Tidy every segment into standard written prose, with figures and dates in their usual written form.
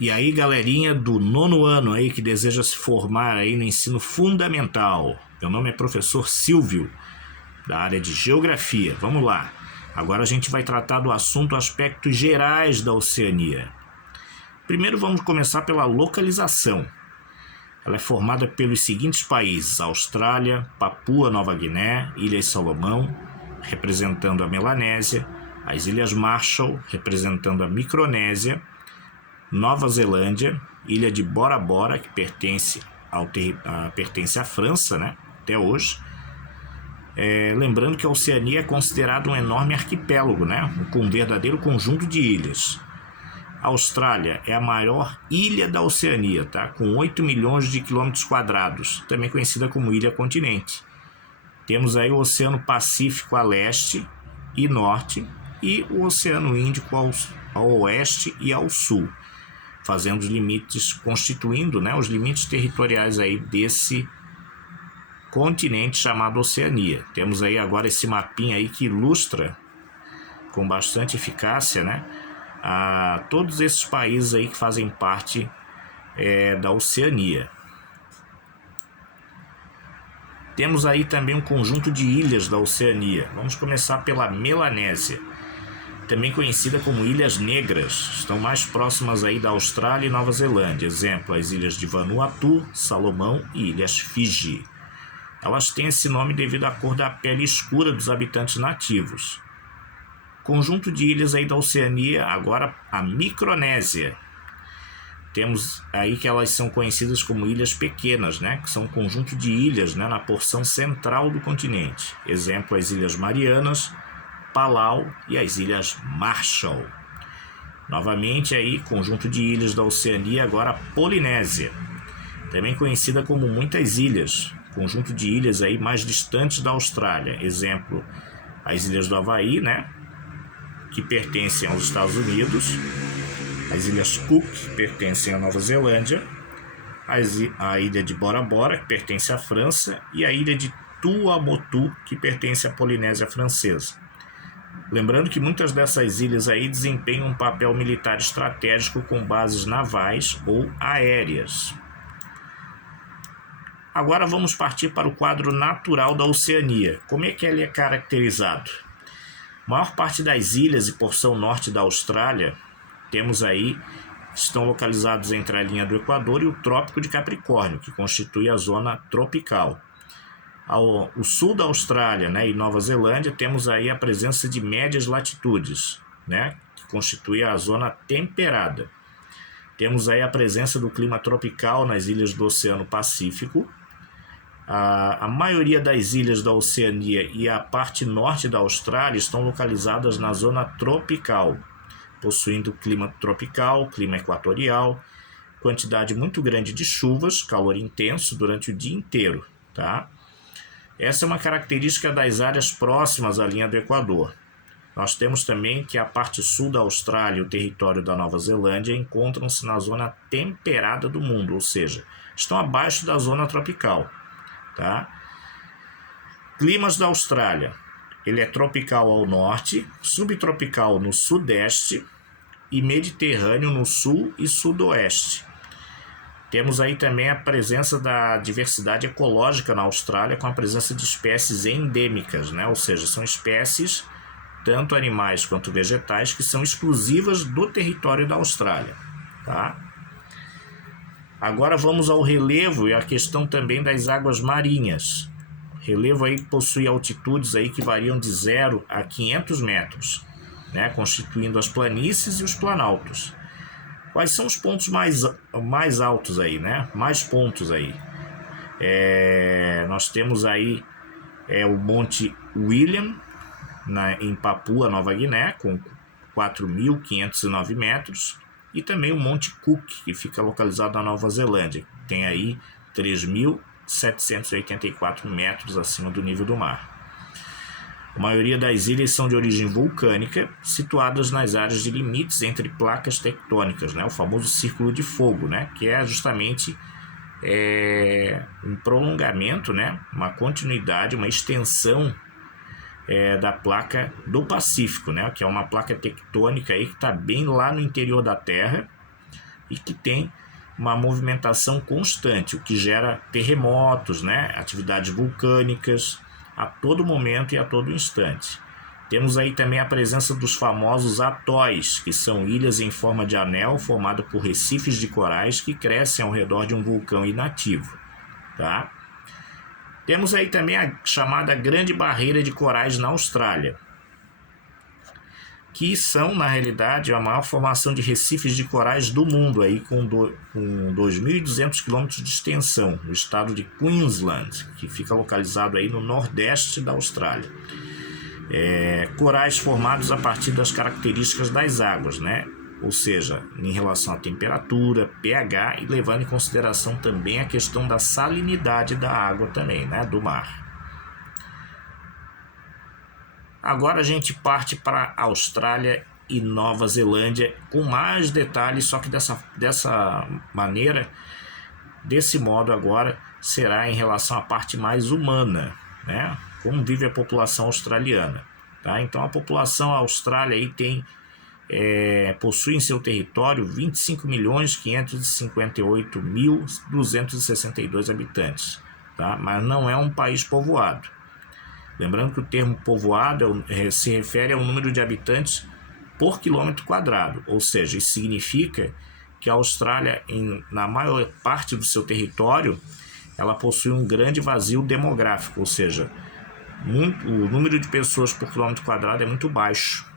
E aí, galerinha do nono ano aí que deseja se formar aí no ensino fundamental. Meu nome é professor Silvio, da área de Geografia. Vamos lá. Agora a gente vai tratar do assunto aspectos gerais da Oceania. Primeiro vamos começar pela localização. Ela é formada pelos seguintes países: Austrália, Papua Nova Guiné, Ilhas Salomão, representando a Melanésia, as Ilhas Marshall, representando a Micronésia, Nova Zelândia, Ilha de Bora Bora, que pertence à França, né, até hoje. Lembrando que a Oceania é considerada um enorme arquipélago, né, um verdadeiro conjunto de ilhas. A Austrália é a maior ilha da Oceania, tá, com 8 milhões de quilômetros quadrados, também conhecida como ilha-continente. Temos aí o Oceano Pacífico a leste e norte e o Oceano Índico ao oeste e ao sul, fazendo os limites, constituindo, né, os limites territoriais aí desse continente chamado Oceania. Temos aí agora esse mapinha aí que ilustra com bastante eficácia, né, a todos esses países aí que fazem parte da Oceania. Temos aí também um conjunto de ilhas da Oceania. Vamos começar pela Melanésia, também conhecida como Ilhas Negras. Estão mais próximas aí da Austrália e Nova Zelândia. Exemplo, as ilhas de Vanuatu, Salomão e Ilhas Fiji. Elas têm esse nome devido à cor da pele escura dos habitantes nativos. Conjunto de ilhas aí da Oceania, agora a Micronésia. Temos aí que elas são conhecidas como ilhas pequenas, né, que são um conjunto de ilhas, né, na porção central do continente. Exemplo, as Ilhas Marianas, Palau e as Ilhas Marshall. Novamente aí, conjunto de ilhas da Oceania, agora a Polinésia, também conhecida como muitas ilhas, conjunto de ilhas aí mais distantes da Austrália. Exemplo, as Ilhas do Havaí, né, que pertencem aos Estados Unidos, as Ilhas Cook, que pertencem à Nova Zelândia, a Ilha de Bora Bora, que pertence à França, e a Ilha de Tuamotu, que pertence à Polinésia Francesa. Lembrando que muitas dessas ilhas aí desempenham um papel militar estratégico com bases navais ou aéreas. Agora vamos partir para o quadro natural da Oceania. Como é que ele é caracterizado? A maior parte das ilhas e porção norte da Austrália, temos aí, estão localizados entre a linha do Equador e o Trópico de Capricórnio, que constitui a zona tropical. Ao sul da Austrália, né, e Nova Zelândia, temos aí a presença de médias latitudes, né, que constitui a zona temperada. Temos aí a presença do clima tropical nas ilhas do Oceano Pacífico. A maioria das ilhas da Oceania e a parte norte da Austrália estão localizadas na zona tropical, possuindo clima tropical, clima equatorial, quantidade muito grande de chuvas, calor intenso durante o dia inteiro, tá? Essa é uma característica das áreas próximas à linha do Equador. Nós temos também que a parte sul da Austrália e o território da Nova Zelândia encontram-se na zona temperada do mundo, ou seja, estão abaixo da zona tropical, tá? Climas da Austrália. Ele é tropical ao norte, subtropical no sudeste e mediterrâneo no sul e sudoeste. Temos aí também a presença da diversidade ecológica na Austrália, com a presença de espécies endêmicas, né? Ou seja, são espécies, tanto animais quanto vegetais, que são exclusivas do território da Austrália, tá? Agora vamos ao relevo e a questão também das águas marinhas. O relevo aí possui altitudes aí que variam de 0 a 500 metros, né? Constituindo as planícies e os planaltos. Quais são os pontos mais altos aí, né? Mais pontos aí. Nós temos aí o Monte William, em Papua Nova Guiné, com 4.509 metros. E também o Monte Cook, que fica localizado na Nova Zelândia. Tem aí 3.784 metros acima do nível do mar. A maioria das ilhas são de origem vulcânica, situadas nas áreas de limites entre placas tectônicas, né? O famoso Círculo de Fogo, né? Que é justamente um prolongamento, né? Uma continuidade, uma extensão da placa do Pacífico, né? Que é uma placa tectônica aí que está bem lá no interior da Terra e que tem uma movimentação constante, o que gera terremotos, né? Atividades vulcânicas a todo momento e a todo instante. Temos aí também a presença dos famosos atóis, que são ilhas em forma de anel formado por recifes de corais que crescem ao redor de um vulcão inativo, tá? Temos aí também a chamada Grande Barreira de Corais na Austrália, que são, na realidade, a maior formação de recifes de corais do mundo, aí com 2.200 km de extensão, no estado de Queensland, que fica localizado aí no nordeste da Austrália. Corais formados a partir das características das águas, né? Ou seja, em relação à temperatura, pH e levando em consideração também a questão da salinidade da água também, né? Do mar. Agora a gente parte para a Austrália e Nova Zelândia com mais detalhes, só que dessa maneira, desse modo agora, será em relação à parte mais humana, né? Como vive a população australiana, tá? Então a população Austrália aí possui em seu território 25.558.262 habitantes, tá? Mas não é um país povoado. Lembrando que o termo povoado se refere ao número de habitantes por quilômetro quadrado, ou seja, isso significa que a Austrália, na maior parte do seu território, ela possui um grande vazio demográfico, ou seja, o número de pessoas por quilômetro quadrado é muito baixo.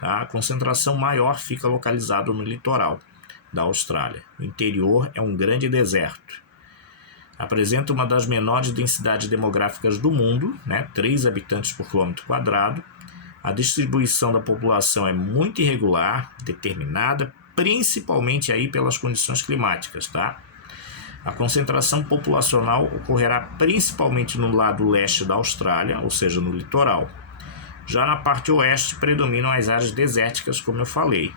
Tá? A concentração maior fica localizada no litoral da Austrália. O interior é um grande deserto. Apresenta uma das menores densidades demográficas do mundo, né? 3 habitantes por quilômetro quadrado. A distribuição da população é muito irregular, determinada principalmente aí pelas condições climáticas, tá? A concentração populacional ocorrerá principalmente no lado leste da Austrália, ou seja, no litoral. Já na parte oeste predominam as áreas desérticas, como eu falei.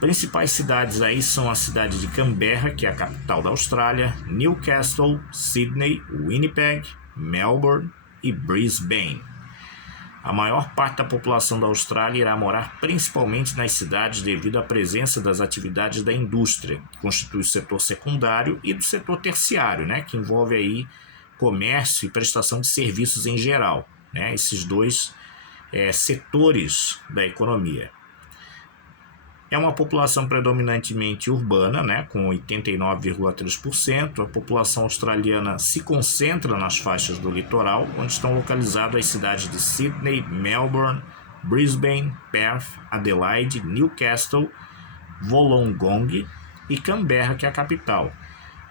Principais cidades aí são a cidade de Canberra, que é a capital da Austrália, Newcastle, Sydney, Winnipeg, Melbourne e Brisbane. A maior parte da população da Austrália irá morar principalmente nas cidades devido à presença das atividades da indústria, que constitui o setor secundário, e do setor terciário, né, que envolve aí comércio e prestação de serviços em geral, né, esses dois setores da economia. É uma população predominantemente urbana, né, com 89,3%. A população australiana se concentra nas faixas do litoral, onde estão localizadas as cidades de Sydney, Melbourne, Brisbane, Perth, Adelaide, Newcastle, Wollongong e Canberra, que é a capital.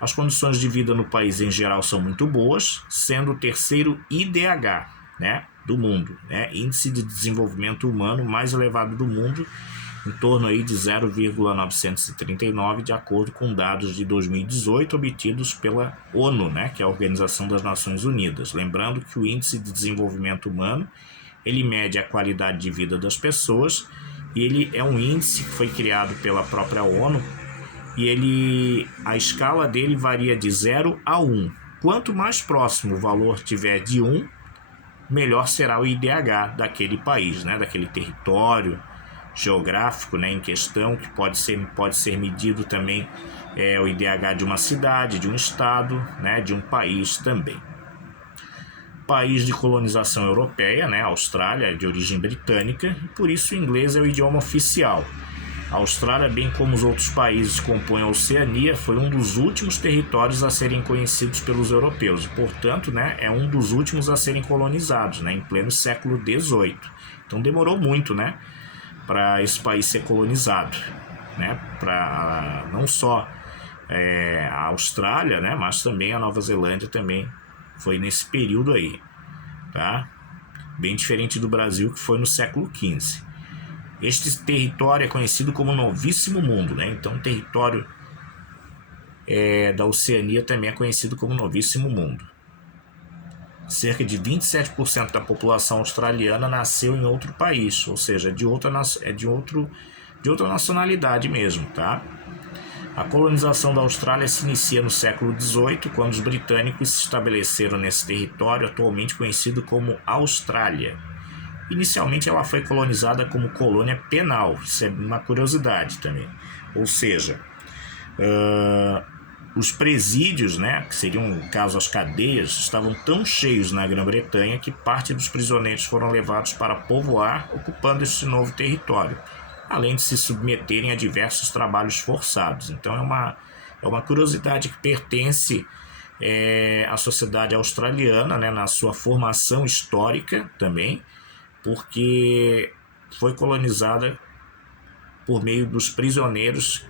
As condições de vida no país em geral são muito boas, sendo o terceiro IDH, né, do mundo, né, Índice de Desenvolvimento Humano mais elevado do mundo, em torno aí de 0,939, de acordo com dados de 2018 obtidos pela ONU, né, que é a Organização das Nações Unidas. Lembrando que o Índice de Desenvolvimento Humano, ele mede a qualidade de vida das pessoas, e ele é um índice que foi criado pela própria ONU, e a escala dele varia de 0 a 1. Quanto mais próximo o valor tiver de 1, melhor será o IDH daquele país, né, daquele território geográfico, né, em questão, que pode ser medido também o IDH de uma cidade, de um estado, né, de um país também. País de colonização europeia, né, a Austrália é de origem britânica, e por isso o inglês é o idioma oficial. A Austrália, bem como os outros países que compõem a Oceania, foi um dos últimos territórios a serem conhecidos pelos europeus e, portanto, né, é um dos últimos a serem colonizados, né, em pleno século XVIII. Então demorou muito, né, para esse país ser colonizado, né, para não só a Austrália, né, mas também a Nova Zelândia também foi nesse período aí, tá? Bem diferente do Brasil, que foi no século XV. Este território é conhecido como Novíssimo Mundo, né? Então o território da Oceania também é conhecido como Novíssimo Mundo. Cerca de 27% da população australiana nasceu em outro país, ou seja, de outra nacionalidade mesmo, tá? A colonização da Austrália se inicia no século XVIII, quando os britânicos se estabeleceram nesse território, atualmente conhecido como Austrália. Inicialmente ela foi colonizada como colônia penal, isso é uma curiosidade também. Ou seja, Os presídios, né, que seriam, no caso, as cadeias, estavam tão cheios na Grã-Bretanha que parte dos prisioneiros foram levados para povoar, ocupando esse novo território, além de se submeterem a diversos trabalhos forçados. Então é uma curiosidade que pertence à sociedade australiana, né, na sua formação histórica também, porque foi colonizada por meio dos prisioneiros.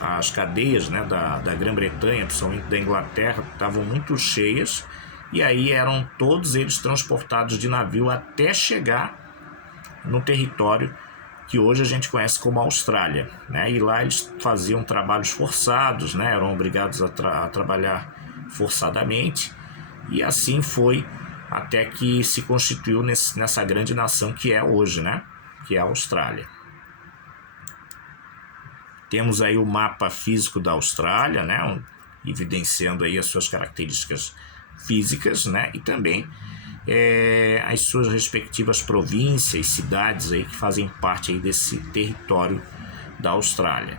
As cadeias, né, da Grã-Bretanha, principalmente da Inglaterra, estavam muito cheias, e aí eram todos eles transportados de navio até chegar no território que hoje a gente conhece como Austrália, né? E lá eles faziam trabalhos forçados, né? Eram obrigados a trabalhar forçadamente, e assim foi até que se constituiu nessa grande nação que é hoje, né? Que é a Austrália. Temos aí o mapa físico da Austrália, né, evidenciando aí as suas características físicas, né, e também as suas respectivas províncias, cidades aí que fazem parte aí desse território da Austrália.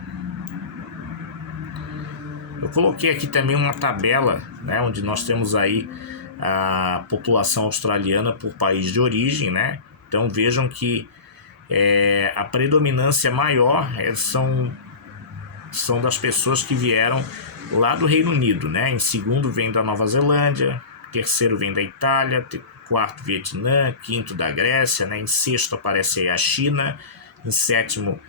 Eu coloquei aqui também uma tabela, né, onde nós temos aí a população australiana por país de origem, né. Então vejam que a predominância maior são das pessoas que vieram lá do Reino Unido, né? Em segundo vem da Nova Zelândia, terceiro vem da Itália, quarto Vietnã, quinto da Grécia, né? Em sexto aparece aí a China, em sétimo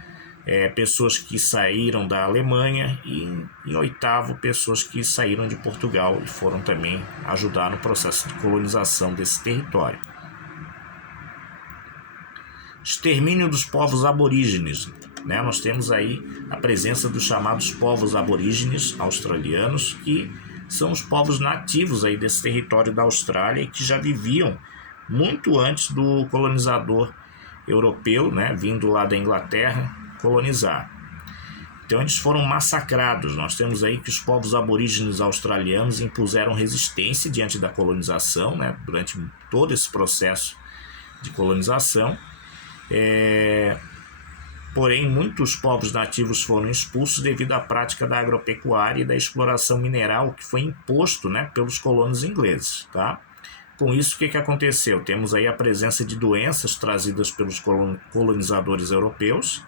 pessoas que saíram da Alemanha, e em oitavo pessoas que saíram de Portugal e foram também ajudar no processo de colonização desse território. Extermínio dos povos aborígenes, né? Nós temos aí a presença dos chamados povos aborígenes australianos, que são os povos nativos aí desse território da Austrália e que já viviam muito antes do colonizador europeu, né, vindo lá da Inglaterra colonizar. Então eles foram massacrados. Nós temos aí que os povos aborígenes australianos impuseram resistência diante da colonização, né, durante todo esse processo de colonização. Porém, muitos povos nativos foram expulsos devido à prática da agropecuária e da exploração mineral que foi imposto, né, pelos colonos ingleses, tá? Com isso, o que aconteceu? Temos aí a presença de doenças trazidas pelos colonizadores europeus,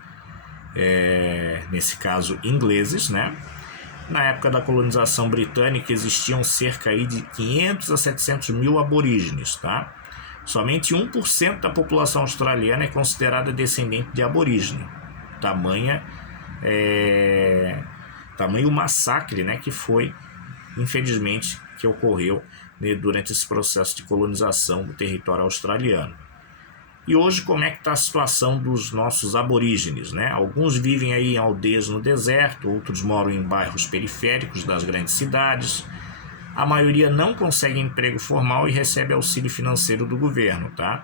nesse caso ingleses, né? Na época da colonização britânica existiam cerca aí de 500 a 700 mil aborígenes, tá? Somente 1% da população australiana é considerada descendente de aborígene. Tamanho o massacre, né, que foi, infelizmente, que ocorreu, né, durante esse processo de colonização do território australiano. E hoje, como é que está a situação dos nossos aborígenes, né? Alguns vivem aí em aldeias no deserto, outros moram em bairros periféricos das grandes cidades. A maioria não consegue emprego formal e recebe auxílio financeiro do governo, tá?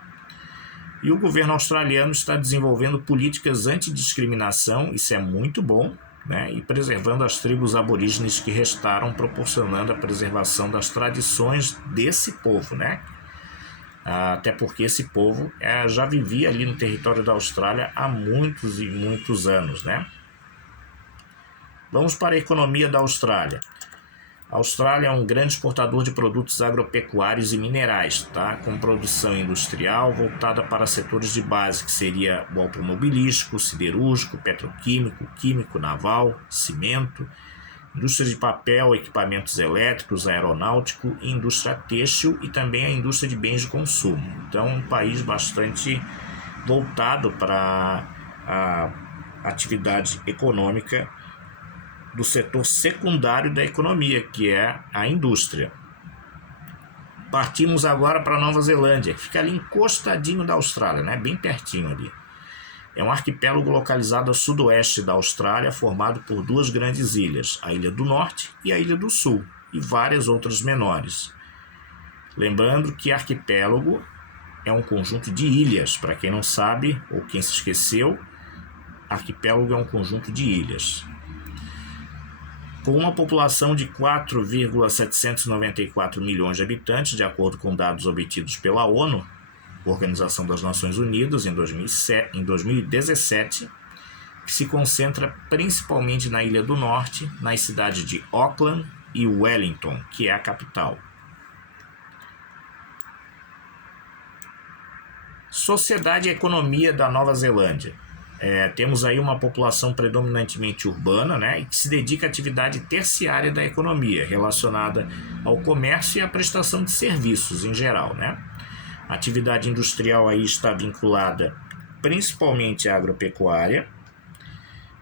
E o governo australiano está desenvolvendo políticas antidiscriminação, isso é muito bom, né? E preservando as tribos aborígenes que restaram, proporcionando a preservação das tradições desse povo, né? Até porque esse povo já vivia ali no território da Austrália há muitos e muitos anos, né? Vamos para a economia da Austrália. A Austrália é um grande exportador de produtos agropecuários e minerais, tá? Com produção industrial voltada para setores de base, que seria o automobilístico, siderúrgico, petroquímico, químico, naval, cimento, indústria de papel, equipamentos elétricos, aeronáutico, indústria têxtil e também a indústria de bens de consumo. Então, um país bastante voltado para a atividade econômica do setor secundário da economia, que é a indústria. Partimos agora para Nova Zelândia, que fica ali encostadinho da Austrália, né? Bem pertinho ali. É um arquipélago localizado a sudoeste da Austrália, formado por duas grandes ilhas, a Ilha do Norte e a Ilha do Sul, e várias outras menores. Lembrando que arquipélago é um conjunto de ilhas, para quem não sabe ou quem se esqueceu, arquipélago é um conjunto de ilhas. Com uma população de 4,794 milhões de habitantes, de acordo com dados obtidos pela ONU, Organização das Nações Unidas, em 2017, que se concentra principalmente na Ilha do Norte, nas cidades de Auckland e Wellington, que é a capital. Sociedade e economia da Nova Zelândia. Temos aí uma população predominantemente urbana, né, e que se dedica à atividade terciária da economia, relacionada ao comércio e à prestação de serviços em geral, né? A atividade industrial aí está vinculada principalmente à agropecuária,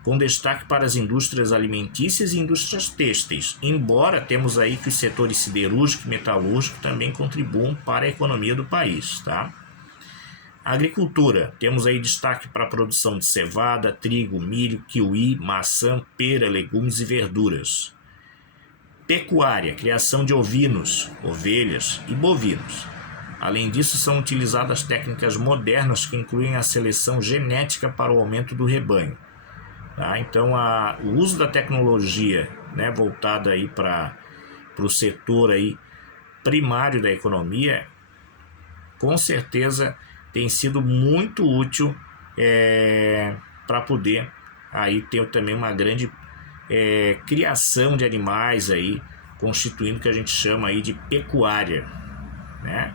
com destaque para as indústrias alimentícias e indústrias têxteis, embora temos aí que os setores siderúrgico e metalúrgico também contribuam para a economia do país, tá? Agricultura, temos aí destaque para a produção de cevada, trigo, milho, kiwi, maçã, pera, legumes e verduras. Pecuária, criação de ovinos, ovelhas e bovinos. Além disso, são utilizadas técnicas modernas que incluem a seleção genética para o aumento do rebanho. Tá? Então, o uso da tecnologia, né, voltada aí para o setor aí primário da economia, com certeza tem sido muito útil para poder aí ter também uma grande criação de animais aí, constituindo o que a gente chama aí de pecuária, né?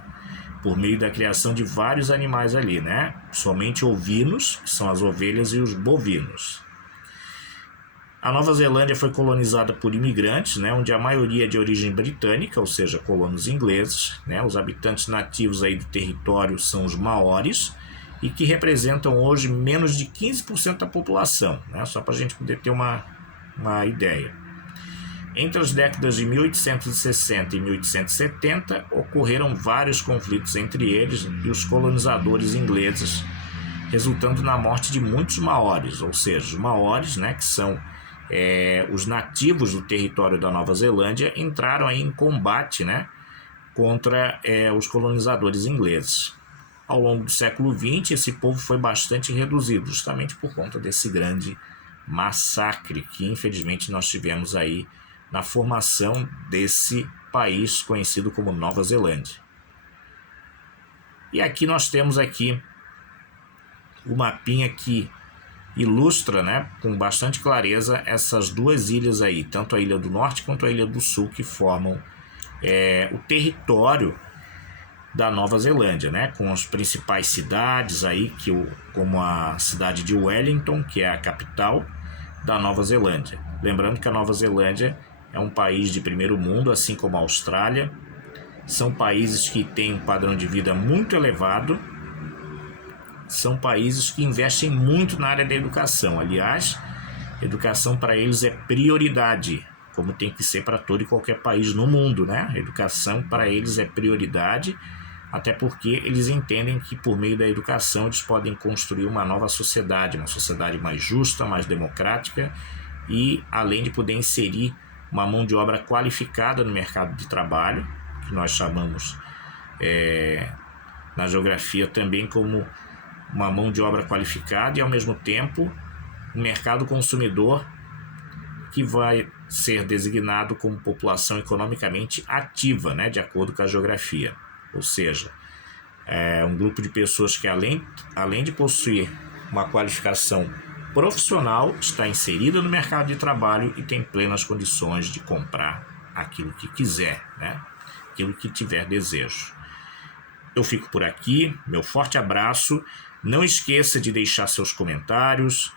Por meio da criação de vários animais ali, né? Somente ovinos, que são as ovelhas, e os bovinos. A Nova Zelândia foi colonizada por imigrantes, né, onde a maioria é de origem britânica, ou seja, colonos ingleses, né? Os habitantes nativos aí do território são os maoris, e que representam hoje menos de 15% da população, né? Só para a gente poder ter uma ideia. Entre as décadas de 1860 e 1870, ocorreram vários conflitos entre eles e os colonizadores ingleses, resultando na morte de muitos maoris, ou seja, os maoris, né, que são os nativos do território da Nova Zelândia, entraram aí em combate, né, contra os colonizadores ingleses. Ao longo do século XX, esse povo foi bastante reduzido, justamente por conta desse grande massacre que, infelizmente, nós tivemos aí na formação desse país conhecido como Nova Zelândia. E aqui nós temos aqui o mapinha que ilustra, né, com bastante clareza essas duas ilhas aí, tanto a Ilha do Norte quanto a Ilha do Sul, que formam o território da Nova Zelândia, né, com as principais cidades aí, como a cidade de Wellington, que é a capital da Nova Zelândia. Lembrando que a Nova Zelândia é um país de primeiro mundo, assim como a Austrália. São países que têm um padrão de vida muito elevado. São países que investem muito na área da educação. Aliás, educação para eles é prioridade, como tem que ser para todo e qualquer país no mundo, né? A educação para eles é prioridade, até porque eles entendem que por meio da educação eles podem construir uma nova sociedade, uma sociedade mais justa, mais democrática, e além de poder inserir uma mão de obra qualificada no mercado de trabalho, que nós chamamos na geografia também como uma mão de obra qualificada, e ao mesmo tempo um mercado consumidor que vai ser designado como população economicamente ativa, né, de acordo com a geografia. Ou seja, um grupo de pessoas que além de possuir uma qualificação profissional, está inserida no mercado de trabalho e tem plenas condições de comprar aquilo que quiser, né? Aquilo que tiver desejo. Eu fico por aqui, meu forte abraço. Não esqueça de deixar seus comentários,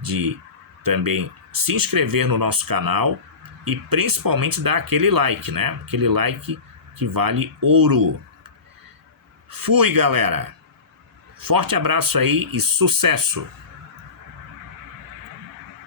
de também se inscrever no nosso canal e principalmente dar aquele like, né? Aquele like que vale ouro. Fui, galera! Forte abraço aí e sucesso!